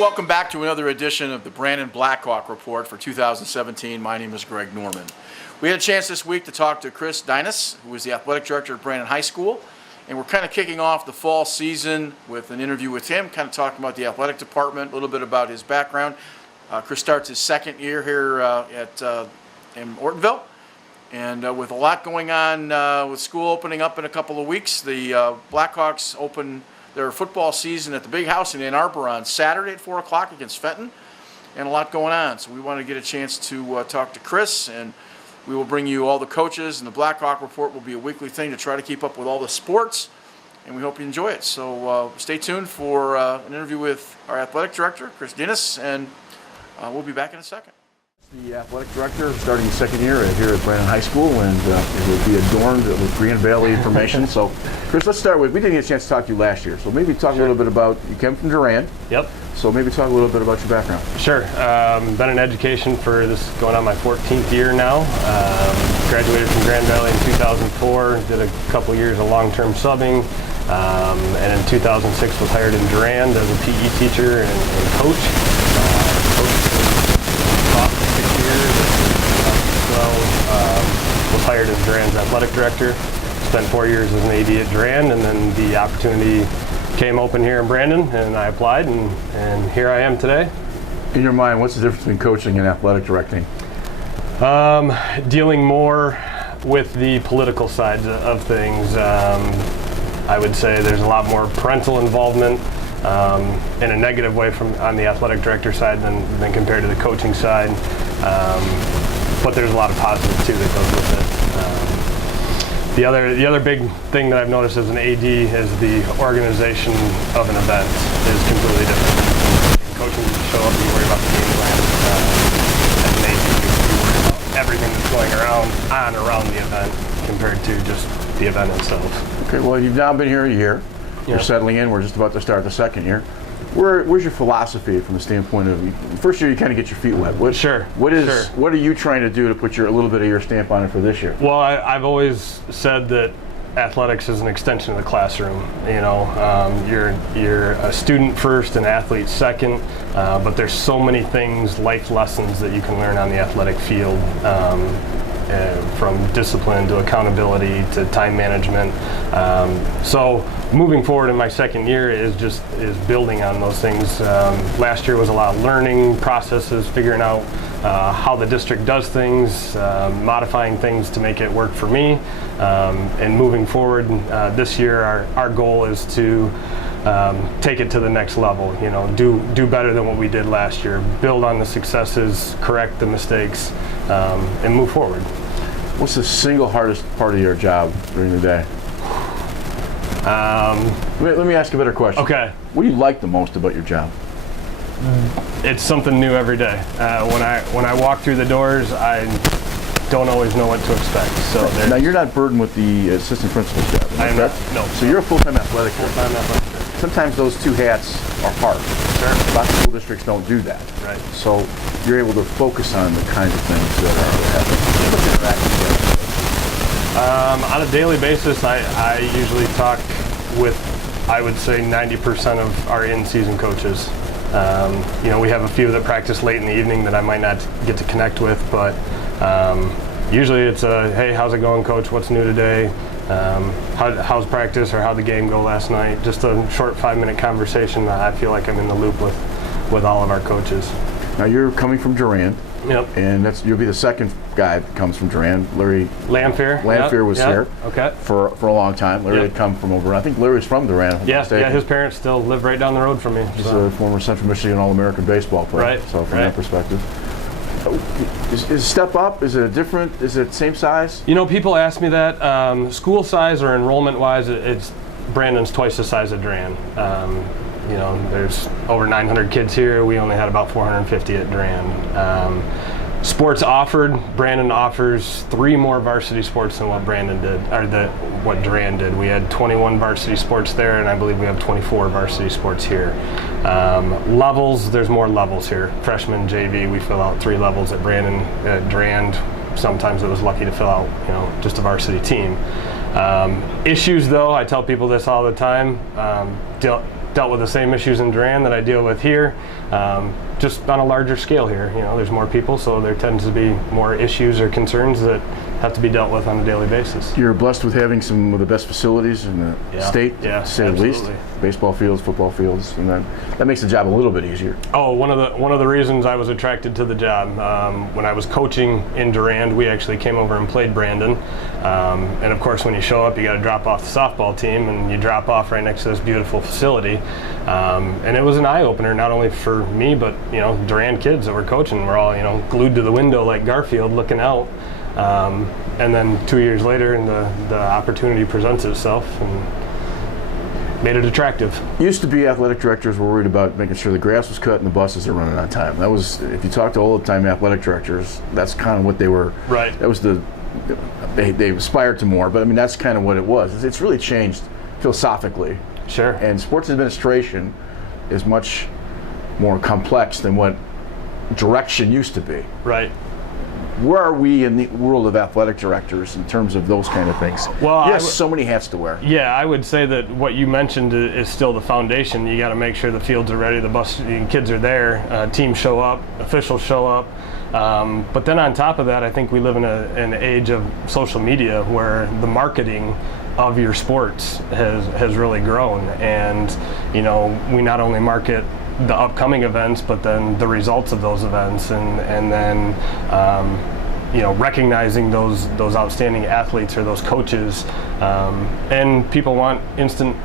welcome back to another edition of the Brandon Blackhawk Report for 2017. My name is Greg Norman. We had a chance this week to talk to Chris Dinas, who is the athletic director at Brandon High School, and we're kind of kicking off the fall season with an interview with him, kind of talking about the athletic department, a little bit about his background. Chris starts his second year here in Ortonville, and with a lot going on with school opening up in a couple of weeks, the Blackhawks open their football season at the Big House in Ann Arbor on Saturday at 4 o'clock against Fenton, and a lot going on. So we want to get a chance to talk to Chris, and we will bring you all the coaches, and the Blackhawk Report will be a weekly thing to try to keep up with all the sports, and we hope you enjoy it. So stay tuned for an interview with our athletic director, Chris Dinas, and we'll be back in a second. The athletic director starting his second year here at Brandon High School, and it will be adorned with Green Valley information. So, Chris, let's start with, we didn't get a chance to talk to you last year, so maybe talk a little bit about, you came from Durand. Yep. So maybe talk a little bit about your background. Sure. Been in education for going on my 14th year now. Graduated from Grand Valley in 2004, did a couple years of long-term subbing, and in 2006 was hired in Durand as a PE teacher and coach. Was hired as Durand's athletic director. Spent 4 years as an AD at Durand, and then the opportunity came open here in Brandon, and I applied, and here I am today. In your mind, what's the difference between coaching and athletic directing? Dealing more with the political side of things. I would say there's a lot more parental involvement in a negative way on the athletic director side than compared to the coaching side. But there's a lot of positive too that goes with it. The other big thing that I've noticed as an AD is the organization of an event is completely different. In coaching, you show up and you worry about the game plan. As an AD, you worry about everything that's going around the event compared to just the event itself. Okay, well, you've now been here a year. You're settling in. We're just about to start the second year. Where's your philosophy from the standpoint of, first year you kind of get your feet wet. What are you trying to do to put a little bit of your stamp on it for this year? Well, I've always said that athletics is an extension of the classroom. You know, you're a student first and athlete second, but there's so many things, life lessons that you can learn on the athletic field. From discipline to accountability to time management. So moving forward in my second year is building on those things. Last year was a lot of learning processes, figuring out how the district does things, modifying things to make it work for me. And moving forward this year, our goal is to take it to the next level. You know, do better than what we did last year. Build on the successes, correct the mistakes, and move forward. What's the single hardest part of your job during the day? Let me ask you a better question. Okay. What do you like the most about your job? It's something new every day. When I walk through the doors, I don't always know what to expect. So now you're not burdened with the assistant principal's job. I am not. No. So you're a full-time athletic director. Full-time athletic director. Sometimes those two hats are hard. Sure. A lot of school districts don't do that. Right. So you're able to focus on the kinds of things that are happening. On a daily basis, I usually talk with, I would say, 90% of our in-season coaches. You know, we have a few that practice late in the evening that I might not get to connect with, but usually it's hey, how's it going, coach? What's new today? How's practice, or how'd the game go last night? Just a short 5-minute conversation. I feel like I'm in the loop with all of our coaches. Now you're coming from Durand. Yep. And you'll be the second guy that comes from Durand. Larry Lamphere was here for a long time. Larry had come from over. I think Larry's from Durand. Yeah, his parents still live right down the road from me. He's a former Central Michigan All-American baseball player. Right. So from that perspective. Is step up? Is it different? Is it same size? You know, people ask me that. School size or enrollment wise, it's Brandon's twice the size of Durand. You know, there's over 900 kids here. We only had about 450 at Durand. Sports offered, Brandon offers 3 more varsity sports than what Brandon did, or what Durand did. We had 21 varsity sports there, and I believe we have 24 varsity sports here. Levels, there's more levels here. Freshman, JV, we fill out 3 levels at Brandon. At Durand, sometimes it was lucky to fill out, you know, just a varsity team. Issues though, I tell people this all the time, dealt with the same issues in Durand that I deal with here, just on a larger scale here. You know, there's more people, so there tends to be more issues or concerns that have to be dealt with on a daily basis. You're blessed with having some of the best facilities in the state, to say the least. Baseball fields, football fields, and that makes the job a little bit easier. Oh, one of the reasons I was attracted to the job, when I was coaching in Durand, we actually came over and played Brandon. And of course, when you show up, you got to drop off the softball team, and you drop off right next to this beautiful facility. And it was an eye-opener, not only for me, but Durand kids that were coaching. We're all glued to the window like Garfield, looking out. And then 2 years later, and the opportunity presents itself, and made it attractive. Used to be athletic directors were worried about making sure the grass was cut and the buses are running on time. That was, if you talk to old-time athletic directors, that's kind of what they were. Right. That was they aspired to more, but I mean that's kind of what it was. It's really changed philosophically. Sure. And sports administration is much more complex than what direction used to be. Right. Where are we in the world of athletic directors in terms of those kind of things? Well, yes, so many hats to wear. Yeah, I would say that what you mentioned is still the foundation. You got to make sure the fields are ready, the kids are there, teams show up, officials show up. But then on top of that, I think we live in an age of social media where the marketing of your sports has really grown, and we not only market the upcoming events, but then the results of those events, and then recognizing those outstanding athletes or those coaches, and people want instant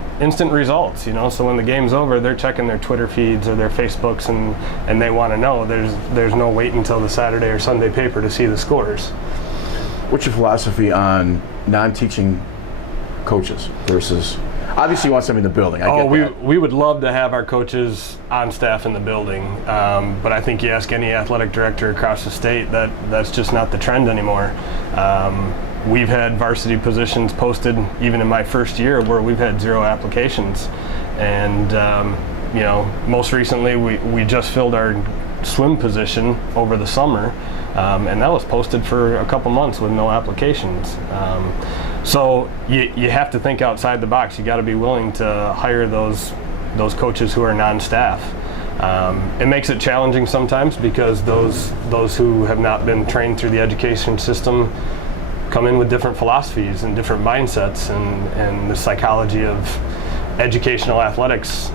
results. So when the game's over, they're checking their Twitter feeds or their Facebooks, and they want to know. There's no wait until the Saturday or Sunday paper to see the scores. What's your philosophy on non-teaching coaches versus? Obviously, you want somebody in the building. We would love to have our coaches on staff in the building, but I think you ask any athletic director across the state, that's just not the trend anymore. We've had varsity positions posted even in my first year where we've had 0 applications, and most recently we just filled our swim position over the summer, and that was posted for a couple months with no applications. So you have to think outside the box. You got to be willing to hire those coaches who are non-staff. It makes it challenging sometimes because those who have not been trained through the education system come in with different philosophies and different mindsets, and the psychology of educational athletics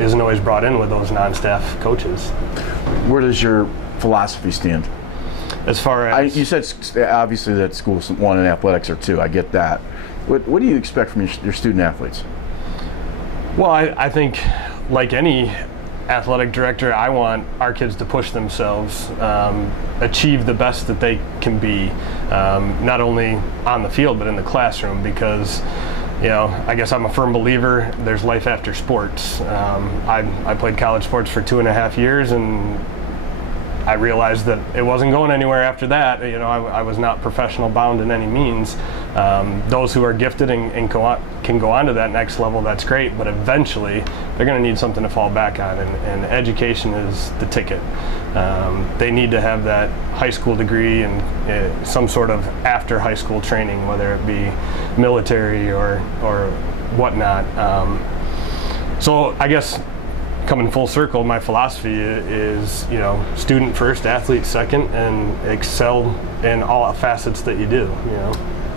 isn't always brought in with those non-staff coaches. Where does your philosophy stand? As far as you said, obviously that schools want in athletics or 2. I get that. What do you expect from your student athletes? Well, I think like any athletic director, I want our kids to push themselves, achieve the best that they can be, not only on the field but in the classroom, because I guess I'm a firm believer there's life after sports. I played college sports for 2.5 years, and I realized that it wasn't going anywhere after that. I was not professional bound in any means. Those who are gifted and can go on to that next level, that's great, but eventually they're going to need something to fall back on, and education is the ticket. They need to have that high school degree and some sort of after high school training, whether it be military or whatnot. So I guess coming full circle, my philosophy is, student first, athlete second, and excel in all facets that you do.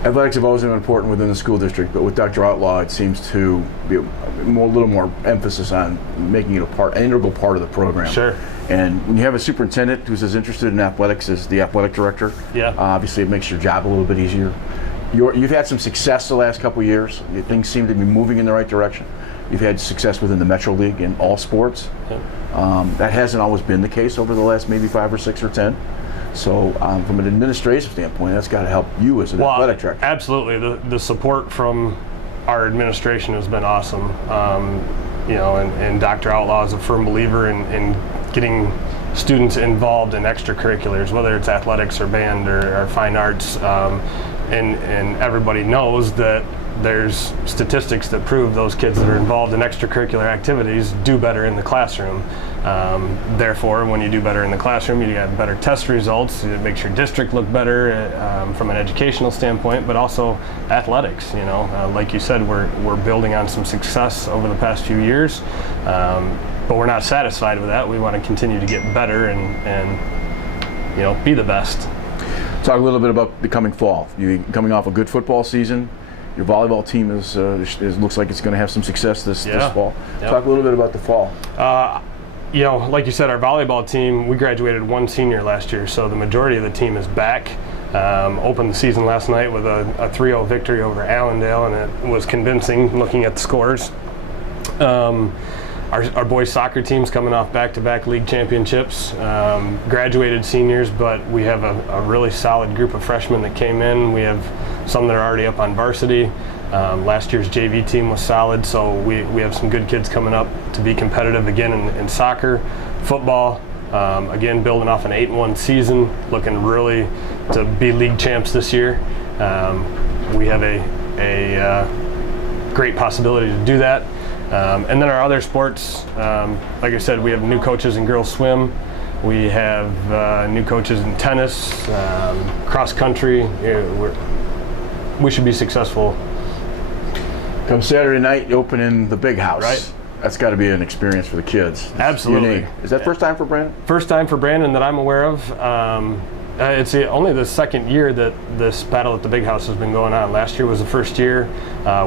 Athletics have always been important within the school district, but with Dr. Outlaw, it seems to be a little more emphasis on making it an integral part of the program. Sure. And when you have a superintendent who's as interested in athletics as the athletic director, obviously it makes your job a little bit easier. You've had some success the last couple of years. Things seem to be moving in the right direction. You've had success within the Metro League in all sports. That hasn't always been the case over the last maybe 5 or 6 or 10. So from an administrative standpoint, that's got to help you as an athletic director. Absolutely. The support from our administration has been awesome. And Dr. Outlaw is a firm believer in getting students involved in extracurriculars, whether it's athletics or band or fine arts. and everybody knows that there's statistics that prove those kids that are involved in extracurricular activities do better in the classroom. Therefore, when you do better in the classroom, you get better test results. It makes your district look better from an educational standpoint, but also athletics. Like you said, we're building on some success over the past few years, but we're not satisfied with that. We want to continue to get better and be the best. Talk a little bit about the coming fall. You're coming off a good football season. Your volleyball team looks like it's going to have some success this fall. Yep. Talk a little bit about the fall. Like you said, our volleyball team, we graduated one senior last year, so the majority of the team is back. Opened the season last night with a 3-0 victory over Allendale, and it was convincing looking at the scores. Our boys soccer team's coming off back-to-back league championships. Graduated seniors, but we have a really solid group of freshmen that came in. We have some that are already up on varsity. Last year's JV team was solid, so we have some good kids coming up to be competitive again in soccer. Football, again, building off an 8-1 season, looking really to be league champs this year. We have a great possibility to do that. And then our other sports, like I said, we have new coaches in girls swim. We have new coaches in tennis, cross country. We should be successful. Come Saturday night, you open in the big house. Right. That's got to be an experience for the kids. Absolutely. Unique. Is that first time for Brandon? First time for Brandon that I'm aware of. It's only the second year that this Battle at the Big House has been going on. Last year was the first year.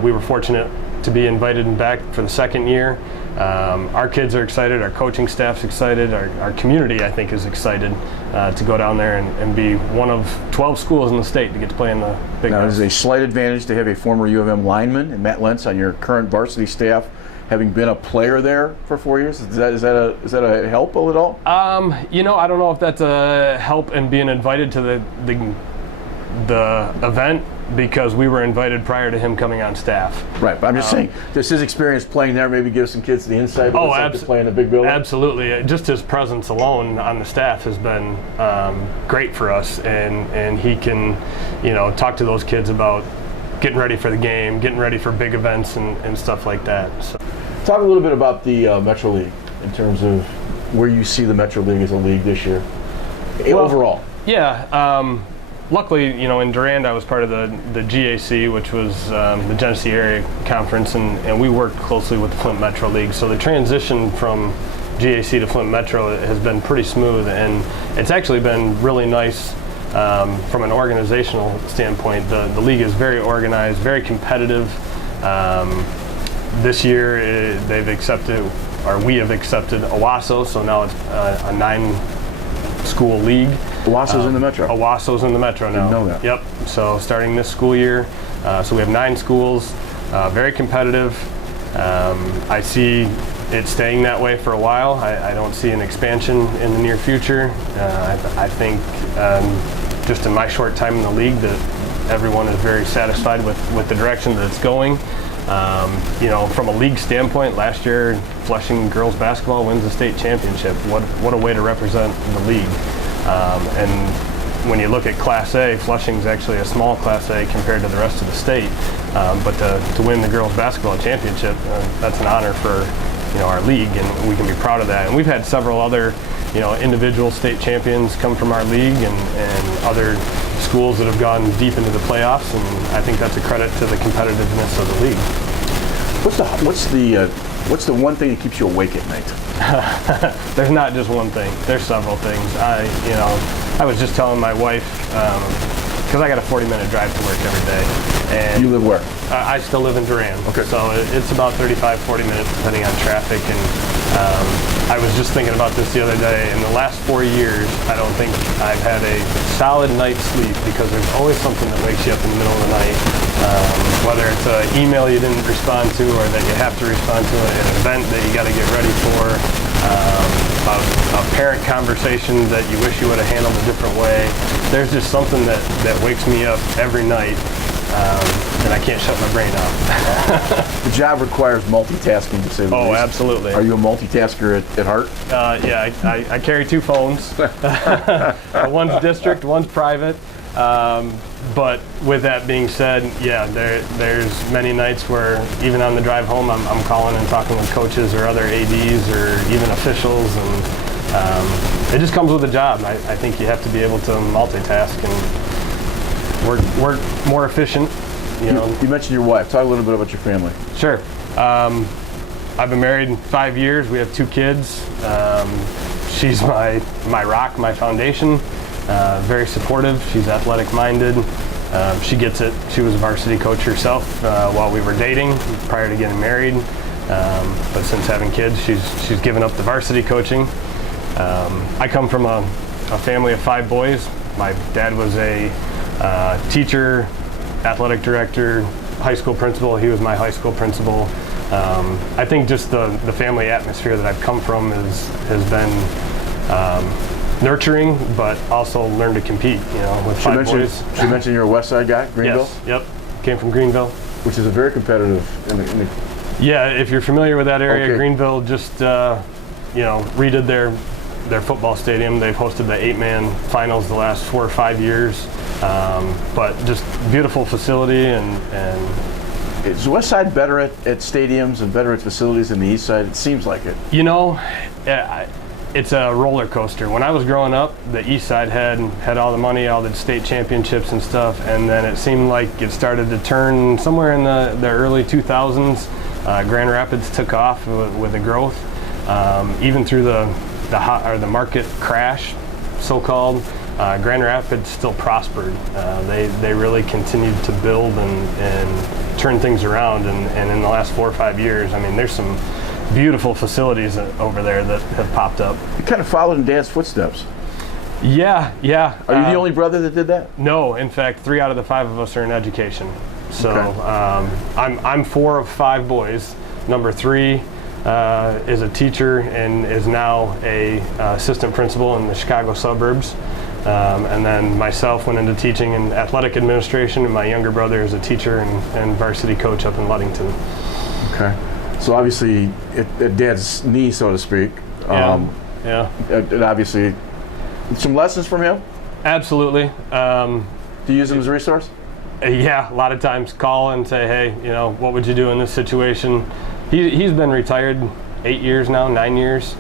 We were fortunate to be invited back for the second year. Our kids are excited, our coaching staff's excited, our community, I think, is excited to go down there and be one of 12 schools in the state to get to play in the Big House. Now, is it a slight advantage to have a former U of M lineman and Matt Lentz on your current varsity staff, having been a player there for 4 years? Is that a help at all? I don't know if that's a help in being invited to the event, because we were invited prior to him coming on staff. Right, but I'm just saying, does his experience playing there maybe give some kids the insight of what it's like to play in a big building? Absolutely. Just his presence alone on the staff has been great for us, and he can, talk to those kids about getting ready for the game, getting ready for big events and stuff like that. So. Talk a little bit about the Metro League in terms of where you see the Metro League as a league this year, overall. Yeah. Luckily, in Durand, I was part of the GAC, which was the Genesee Area Conference, and we worked closely with the Flint Metro League. So the transition from GAC to Flint Metro has been pretty smooth, and it's actually been really nice from an organizational standpoint. The league is very organized, very competitive. This year, we have accepted Owasso, so now it's a 9-school league. Owasso's in the Metro. Owasso's in the Metro now. Didn't know that. Yep. So starting this school year, so we have 9 schools, very competitive. I see it staying that way for a while. I don't see an expansion in the near future. I think just in my short time in the league that everyone is very satisfied with the direction that it's going. From a league standpoint, last year Flushing girls basketball wins the state championship. What a way to represent the league. And when you look at Class A, Flushing's actually a small Class A compared to the rest of the state. But to win the girls basketball championship, that's an honor for our league, and we can be proud of that. And we've had several other individual state champions come from our league, and other schools that have gone deep into the playoffs, and I think that's a credit to the competitiveness of the league. What's the one thing that keeps you awake at night? There's not just one thing. There's several things. I was just telling my wife, because I got a 40-minute drive to work every day. And you live where? I still live in Durand. Okay. So it's about 35, 40 minutes depending on traffic. And I was just thinking about this the other day. In the last 4 years, I don't think I've had a solid night's sleep, because there's always something that wakes you up in the middle of the night. Whether it's an email you didn't respond to, or that you have to respond to, an event that you got to get ready for, a parent conversation that you wish you would have handled a different way. There's just something that wakes me up every night, and I can't shut my brain off. The job requires multitasking, to say the least. Oh, absolutely. Are you a multitasker at heart? Yeah, I carry 2 phones. One's district, one's private. But with that being said, yeah, there's many nights where even on the drive home, I'm calling and talking with coaches or other ADs or even officials, and it just comes with the job. I think you have to be able to multitask and work more efficient. You mentioned your wife. Talk a little bit about your family. Sure. I've been married 5 years. We have 2 kids. She's my rock, my foundation. Very supportive. She's athletic minded. She gets it. She was a varsity coach herself while we were dating prior to getting married. But since having kids, she's given up the varsity coaching. I come from a family of 5 boys. My dad was a teacher, athletic director, high school principal. He was my high school principal. I think just the family atmosphere that I've come from has been nurturing, but also learn to compete, with 5 boys. She mentioned you're a West Side guy, Greenville? Yes, yep. Came from Greenville. Which is a very competitive Yeah, if you're familiar with that area, okay. Greenville just, redid their football stadium. They've hosted the 8-man finals the last 4 or 5 years. But just beautiful facility and is West Side better at stadiums and better at facilities than the East Side? It seems like it. It's a roller coaster. When I was growing up, the East Side had all the money, all the state championships and stuff, and then it seemed like it started to turn somewhere in the early 2000s. Grand Rapids took off with the growth. Even through the market crash, so-called, Grand Rapids still prospered. They really continued to build and turn things around, and in the last 4 or 5 years, I mean, there's some beautiful facilities over there that have popped up. You kind of followed in Dad's footsteps. Yeah. Are you the only brother that did that? No, in fact, 3 out of the 5 of us are in education. So okay. I'm 4 of 5 boys. Number 3 is a teacher and is now a assistant principal in the Chicago suburbs. And then myself went into teaching and athletic administration, and my younger brother is a teacher and varsity coach up in Ludington. Okay. So obviously, at Dad's knee, so to speak. Yeah. And obviously, some lessons from him? Absolutely. Do you use him as a resource? Yeah, a lot of times call and say, hey, what would you do in this situation? He's been retired 8 years now, 9 years.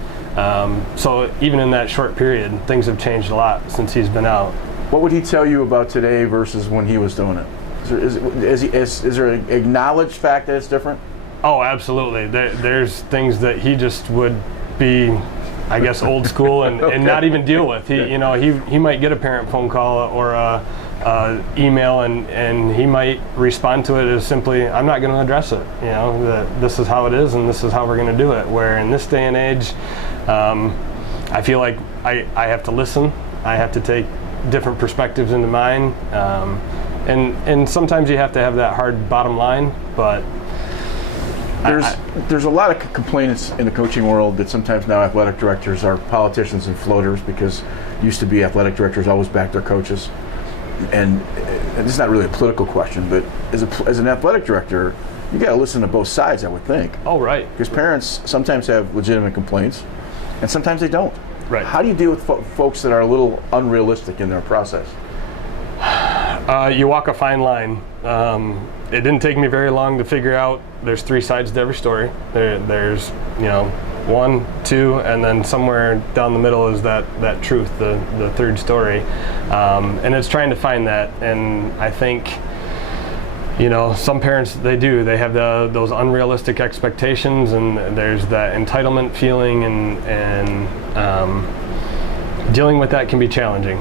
So even in that short period, things have changed a lot since he's been out. What would he tell you about today versus when he was doing it? Is there an acknowledged fact that it's different? Oh, absolutely. There's things that he just would be, I guess, old school and, okay. and not even deal with. He might get a parent phone call or a email and he might respond to it as simply, I'm not going to address it. That this is how it is and this is how we're going to do it. Where in this day and age, I feel like I have to listen. I have to take different perspectives into mine. And sometimes you have to have that hard bottom line, but there's a lot of complaints in the coaching world that sometimes now athletic directors are politicians and floaters, because used to be athletic directors always back their coaches. And it's not really a political question, but as an athletic director, you got to listen to both sides, I would think. Oh, right. Because parents sometimes have legitimate complaints, and sometimes they don't. Right. How do you deal with folks that are a little unrealistic in their process? You walk a fine line. It didn't take me very long to figure out there's 3 sides to every story. There's 1, 2, and then somewhere down the middle is that truth, the third story. And it's trying to find that. And I think, some parents, they have those unrealistic expectations, and there's that entitlement feeling, and dealing with that can be challenging.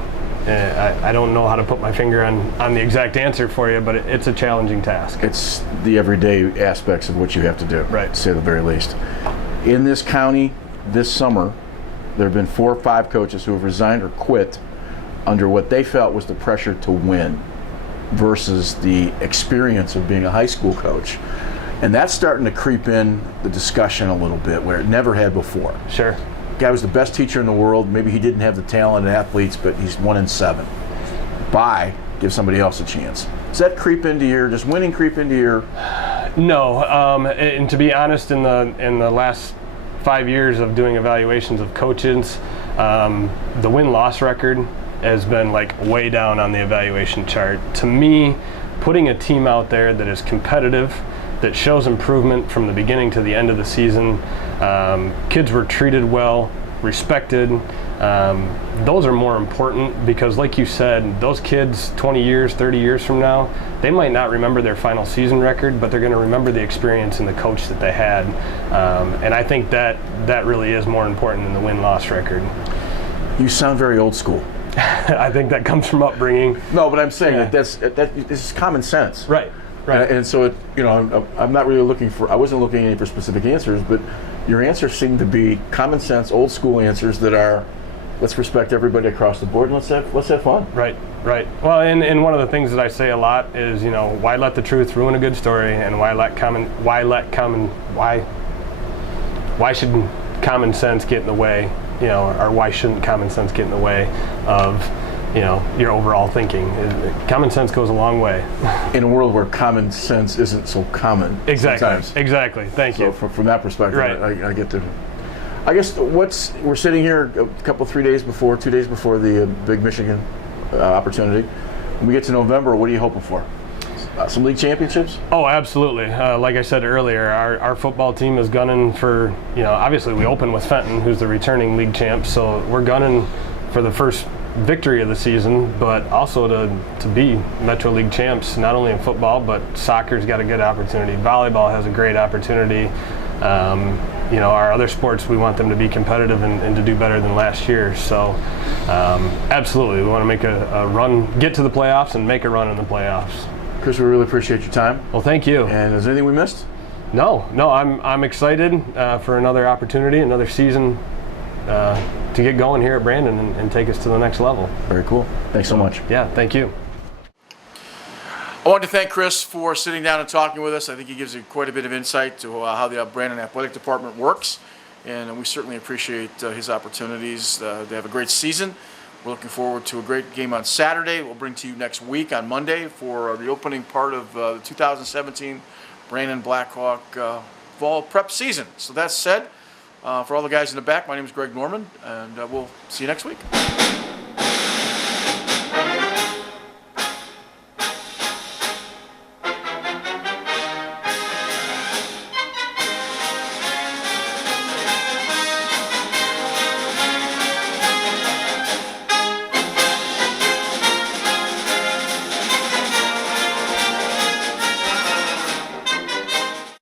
I don't know how to put my finger on the exact answer for you, but it's a challenging task. It's the everyday aspects of what you have to do, right? To say the very least. In this county this summer, there have been 4 or 5 coaches who have resigned or quit under what they felt was the pressure to win versus the experience of being a high school coach. And that's starting to creep in the discussion a little bit, where it never had before. Sure. Guy was the best teacher in the world. Maybe he didn't have the talent and athletes, but he's 1 in 7. Give somebody else a chance. Does that creep into just winning creep into your? No, and to be honest, in the last 5 years of doing evaluations of coaches, the win-loss record has been like way down on the evaluation chart. To me, putting a team out there that is competitive, that shows improvement from the beginning to the end of the season, kids were treated well, respected, those are more important, because like you said, those kids 20 years, 30 years from now, they might not remember their final season record, but they're going to remember the experience and the coach that they had. And I think that really is more important than the win-loss record. You sound very old school. I think that comes from upbringing. No, but I'm saying that this is common sense. Right. Right. And so, I'm not really I wasn't looking for specific answers, but your answers seem to be common sense, old school answers that are, let's respect everybody across the board and let's have fun. Right. Well, and one of the things that I say a lot is, why let the truth ruin a good story, and why should common sense get in the way, or why shouldn't common sense get in the way of your overall thinking? Common sense goes a long way. In a world where common sense isn't so common. Exactly. Sometimes. Exactly. Thank you. From that perspective, right. I get to. I guess we're sitting here a 2 days before the big Michigan opportunity. When we get to November, what are you hoping for? Some league championships? Oh, absolutely. Like I said earlier, our football team is gunning for, obviously we open with Fenton, who's the returning league champ, so we're gunning for the first victory of the season, but also to be Metro League champs, not only in football, but soccer's got a good opportunity. Volleyball has a great opportunity. Our other sports, we want them to be competitive and to do better than last year. So, absolutely, we want to make a run, get to the playoffs, and make a run in the playoffs. Chris, we really appreciate your time. Well, thank you. And is there anything we missed? No, I'm excited for another opportunity, another season to get going here at Brandon and take us to the next level. Very cool. Thanks so much. Yeah, thank you. I want to thank Chris for sitting down and talking with us. I think he gives you quite a bit of insight to how the Brandon Athletic Department works, and we certainly appreciate his opportunities. They have a great season. We're looking forward to a great game on Saturday. We'll bring to you next week on Monday for the opening part of the 2017 Brandon Blackhawk fall prep season. So that said, for all the guys in the back, my name is Greg Norman, and we'll see you next week.